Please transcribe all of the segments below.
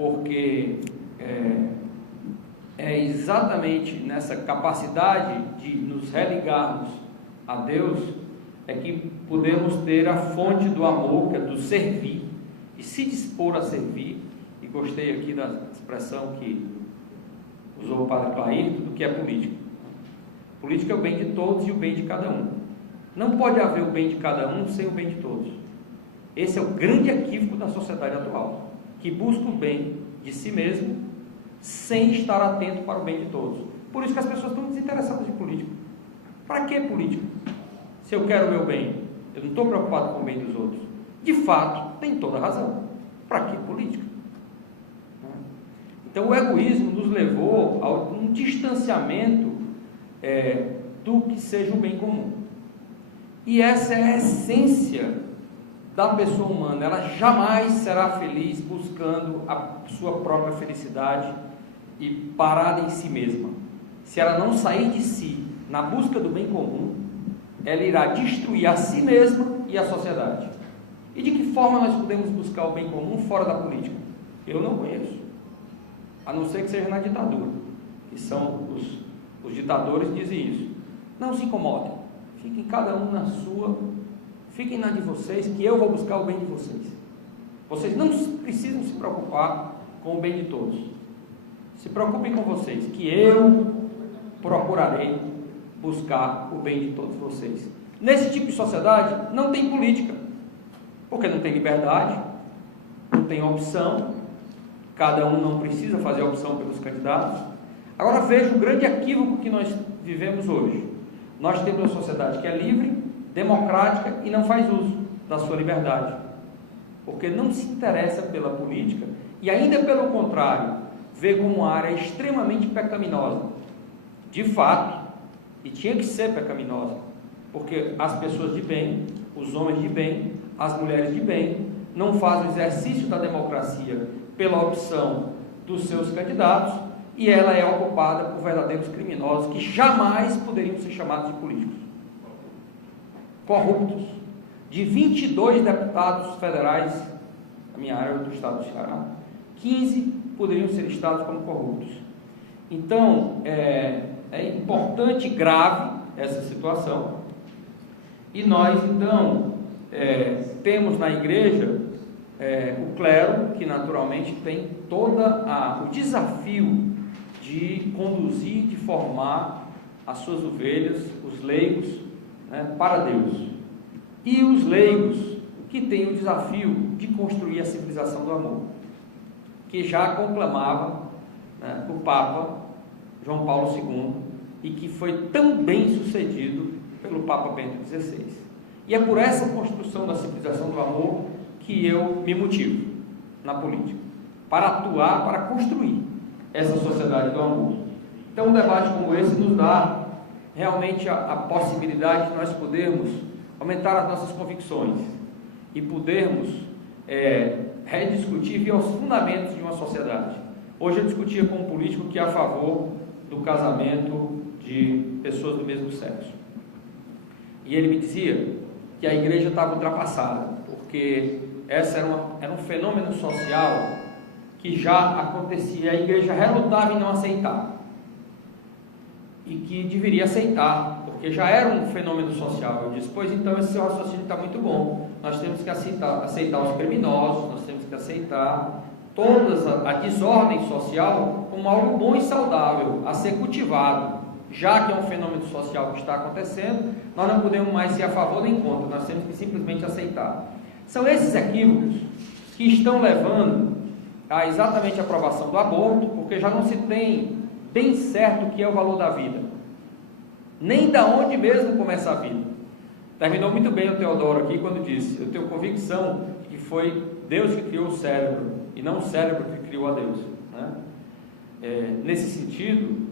porque é exatamente nessa capacidade de nos religarmos a Deus é que podemos ter a fonte do amor, que é do servir, e se dispor a servir. E gostei aqui da expressão que usou o padre Clair, do que é política. Política é o bem de todos e o bem de cada um. Não pode haver o bem de cada um sem o bem de todos. Esse é o grande equívoco da sociedade atual, que busca o bem de si mesmo sem estar atento para o bem de todos. Por isso que as pessoas estão desinteressadas de política. Para que política? Se eu quero o meu bem, eu não estou preocupado com o bem dos outros. De fato, tem toda a razão. Para que política? Então o egoísmo nos levou a um distanciamento do que seja o bem comum. E essa é a essência da pessoa humana. Ela jamais será feliz buscando a sua própria felicidade e parada em si mesma. Se ela não sair de si na busca do bem comum, ela irá destruir a si mesma e a sociedade. E de que forma nós podemos buscar o bem comum fora da política? Eu não conheço, a não ser que seja na ditadura, que são os ditadores dizem isso. Não se incomodem, fiquem cada um na sua, fiquem na de vocês, que eu vou buscar o bem de vocês. Vocês não precisam se preocupar com o bem de todos. Se preocupem com vocês, que eu procurarei buscar o bem de todos vocês. Nesse tipo de sociedade não tem política, porque não tem liberdade, não tem opção, cada um não precisa fazer a opção pelos candidatos. Agora veja o grande equívoco que nós vivemos hoje. Nós temos uma sociedade que é livre, democrática e não faz uso da sua liberdade, porque não se interessa pela política e ainda pelo contrário, vê como uma área extremamente pecaminosa. De fato, e tinha que ser pecaminosa, porque as pessoas de bem, os homens de bem, as mulheres de bem, não fazem o exercício da democracia pela opção dos seus candidatos, e ela é ocupada por verdadeiros criminosos que jamais poderiam ser chamados de políticos. Corruptos. De 22 deputados federais, na minha área do estado do Ceará, 15 poderiam ser listados como corruptos. Então, é importante e grave essa situação, e nós então temos na igreja o clero, que naturalmente tem todo o desafio de conduzir, de formar as suas ovelhas, os leigos, para Deus, e os leigos que têm o desafio de construir a civilização do amor, que já conclamava o Papa João Paulo II, e que foi tão bem sucedido pelo Papa Bento XVI. E é por essa construção da civilização do amor que eu me motivo na política, para atuar, para construir essa sociedade do amor. Então um debate como esse nos dá realmente a possibilidade de nós podermos aumentar as nossas convicções e podermos rediscutir via os fundamentos de uma sociedade. Hoje eu discutia com um político que é a favor do casamento de pessoas do mesmo sexo, e ele me dizia que a igreja estava ultrapassada, porque essa era um fenômeno social que já acontecia, a igreja relutava em não aceitar, e que deveria aceitar, porque já era um fenômeno social. Eu disse, pois então esse seu raciocínio está muito bom, nós temos que aceitar os criminosos, nós temos que aceitar toda a desordem social como algo bom e saudável, a ser cultivado. Já que é um fenômeno social que está acontecendo, nós não podemos mais ser a favor nem contra, nós temos que simplesmente aceitar. São esses equívocos que estão levando a exatamente a aprovação do aborto, porque já não se tem bem certo o que é o valor da vida, nem da onde mesmo começa a vida. Terminou muito bem o Teodoro aqui quando disse, eu tenho convicção de que foi Deus que criou o cérebro, e não o cérebro que criou a Deus, nesse sentido,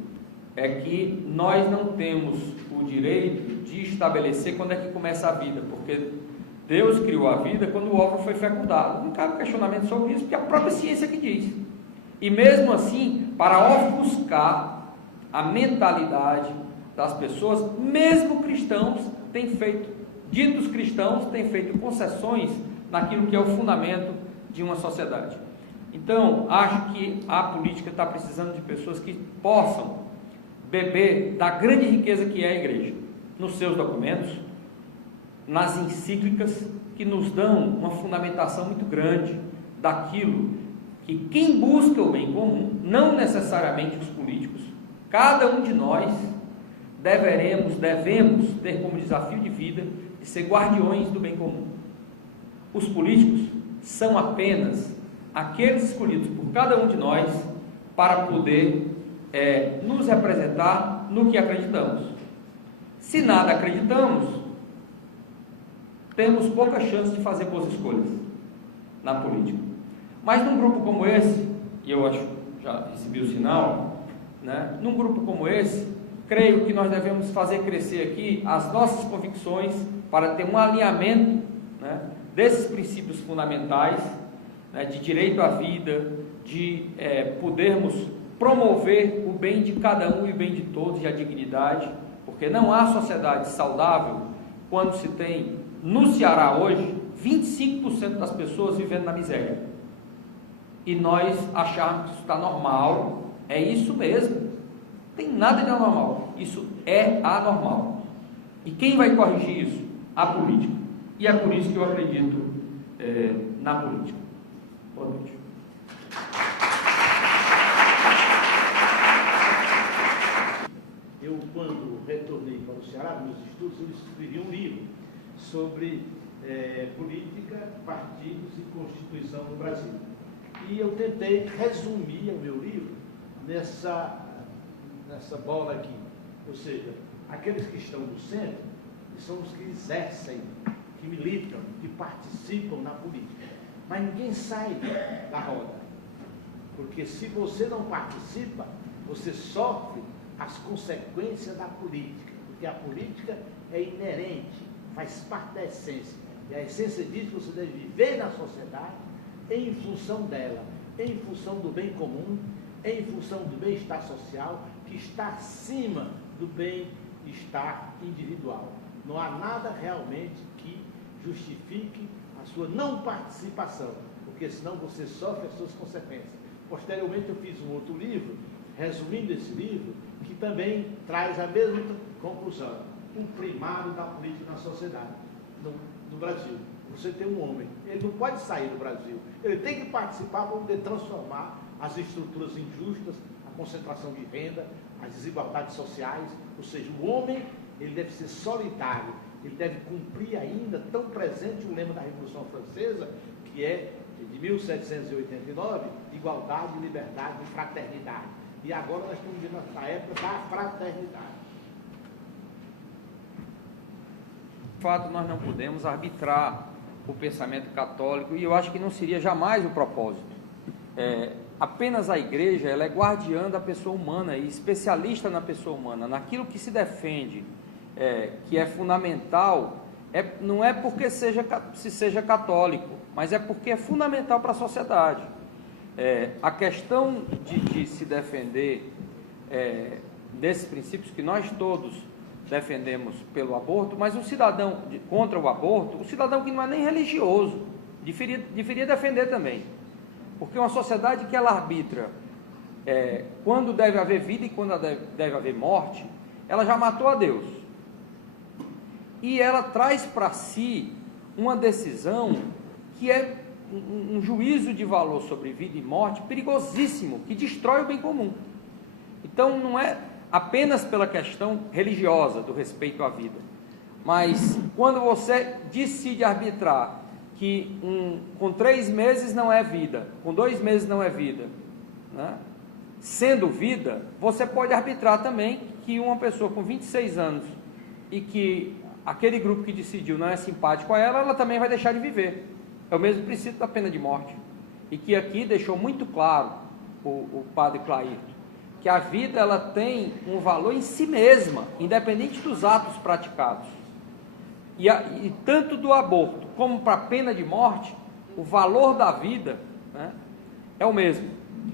é que nós não temos o direito de estabelecer quando é que começa a vida, porque Deus criou a vida quando o óvulo foi fecundado. Não cabe questionamento sobre isso, porque é a própria ciência que diz. E mesmo assim, para ofuscar a mentalidade das pessoas, mesmo cristãos ditos cristãos têm feito concessões naquilo que é o fundamento de uma sociedade. Então, acho que a política está precisando de pessoas que possam beber da grande riqueza que é a igreja, nos seus documentos, nas encíclicas, que nos dão uma fundamentação muito grande daquilo que quem busca o bem comum, não necessariamente os políticos, cada um de nós devemos ter como desafio de vida de ser guardiões do bem comum. Os políticos são apenas aqueles escolhidos por cada um de nós para poder nos representar no que acreditamos. Se nada acreditamos, temos pouca chance de fazer boas escolhas na política. Mas num grupo como esse, e eu acho já recebi o sinal, né? Num grupo como esse, creio que nós devemos fazer crescer aqui as nossas convicções para ter um alinhamento, né, desses princípios fundamentais, né, de direito à vida, de podermos promover o bem de cada um e o bem de todos e a dignidade, porque não há sociedade saudável quando se tem, no Ceará hoje, 25% das pessoas vivendo na miséria. E nós acharmos que isso está normal, é isso mesmo, não tem nada de anormal, isso é anormal. E quem vai corrigir isso? A política. E é por isso que eu acredito na política. Boa noite. Eu, quando retornei para o Ceará, nos estudos, eu escrevi um livro sobre política, partidos e Constituição no Brasil. E eu tentei resumir o meu livro nessa bola aqui. Ou seja, aqueles que estão no centro, que são os que exercem, que militam, que participam na política. Mas ninguém sai da roda. Porque se você não participa, você sofre as consequências da política. Porque a política é inerente, faz parte da essência. E a essência diz que você deve viver na sociedade em função dela, em função do bem comum, em função do bem-estar social, que está acima do bem-estar individual. Não há nada realmente que justifique a sua não participação, porque senão você sofre as suas consequências. Posteriormente eu fiz um outro livro, resumindo esse livro, que também traz a mesma conclusão: o primário da política na sociedade, no Brasil. Você tem um homem, ele não pode sair do Brasil, ele tem que participar para poder transformar as estruturas injustas, a concentração de renda, as desigualdades sociais. Ou seja, o homem, ele deve ser solidário, ele deve cumprir ainda, tão presente o lema da Revolução Francesa, que é de 1789, igualdade, liberdade e fraternidade. E agora nós estamos vivendo a época da fraternidade. De fato, nós não podemos arbitrar o pensamento católico, e eu acho que não seria jamais o propósito. Apenas a igreja, ela é guardiã da pessoa humana e especialista na pessoa humana, naquilo que se defende, que é fundamental, não é porque se seja católico, mas é porque é fundamental para a sociedade. A questão de se defender desses princípios que nós todos defendemos pelo aborto, mas o cidadão contra o aborto, o cidadão que não é nem religioso, deveria defender também. Porque uma sociedade que ela arbitra quando deve haver vida e quando deve haver morte, ela já matou a Deus. E ela traz para si uma decisão que é um juízo de valor sobre vida e morte perigosíssimo, que destrói o bem comum. Então não é apenas pela questão religiosa do respeito à vida, mas quando você decide arbitrar que com 3 meses não é vida, com 2 meses não é vida, né? Sendo vida, você pode arbitrar também que uma pessoa com 26 anos e que aquele grupo que decidiu não é simpático a ela, ela também vai deixar de viver. É o mesmo princípio da pena de morte, e que aqui deixou muito claro o padre Clairton, que a vida ela tem um valor em si mesma, independente dos atos praticados. E tanto do aborto como para a pena de morte, o valor da vida, né, é o mesmo.